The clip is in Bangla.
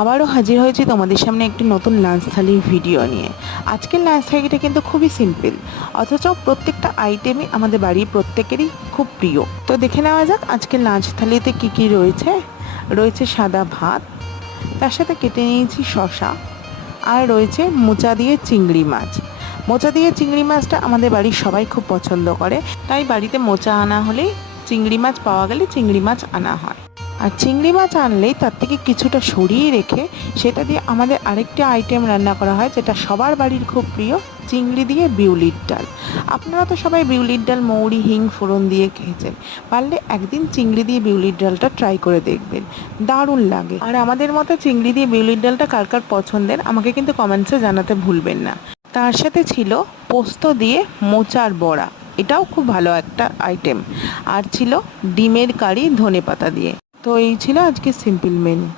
আবারও হাজির হয়েছি তোমাদের সামনে একটি নতুন লাঞ্চ থালির ভিডিও নিয়ে। আজকের লাঞ্চ থালিটা কিন্তু খুবই সিম্পল, অথচ প্রত্যেকটা আইটেমই আমাদের বাড়ির প্রত্যেকেরই খুব প্রিয়। তো দেখে নেওয়া যাক আজকের লাঞ্চ থালিতে কী কী রয়েছে। রয়েছে সাদা ভাত, তার সাথে কেটে নিয়েছি শসা, আর রয়েছে মোচা দিয়ে চিংড়ি মাছ। মোচা দিয়ে চিংড়ি মাছটা আমাদের বাড়ির সবাই খুব পছন্দ করে, তাই বাড়িতে মোচা আনা হলেই চিংড়ি মাছ পাওয়া গেলে চিংড়ি মাছ আনা হয়। আর চিংড়ি মাছ আনলেই তার থেকে কিছুটা সরিয়ে রেখে সেটা দিয়ে আমাদের আরেকটি আইটেম রান্না করা হয়, যেটা সবার বাড়ির খুব প্রিয়, চিংড়ি দিয়ে বিউলির ডাল। আপনারা তো সবাই বিউলির ডাল মৌরি হিং ফোড়ন দিয়ে খেয়েছেন, পারলে একদিন চিংড়ি দিয়ে বিউলির ডালটা ট্রাই করে দেখবেন, দারুণ লাগে। আর আমাদের মতো চিংড়ি দিয়ে বিউলির ডালটা কার কার পছন্দের আমাকে কিন্তু কমেন্টসে জানাতে ভুলবেন না। তার সাথে ছিল পোস্ত দিয়ে মোচার বড়া, এটাও খুব ভালো একটা আইটেম। আর ছিল ডিমের কারি ধনেপাতা দিয়ে। তো এই ছিল আজকে সিম্পল মেনু।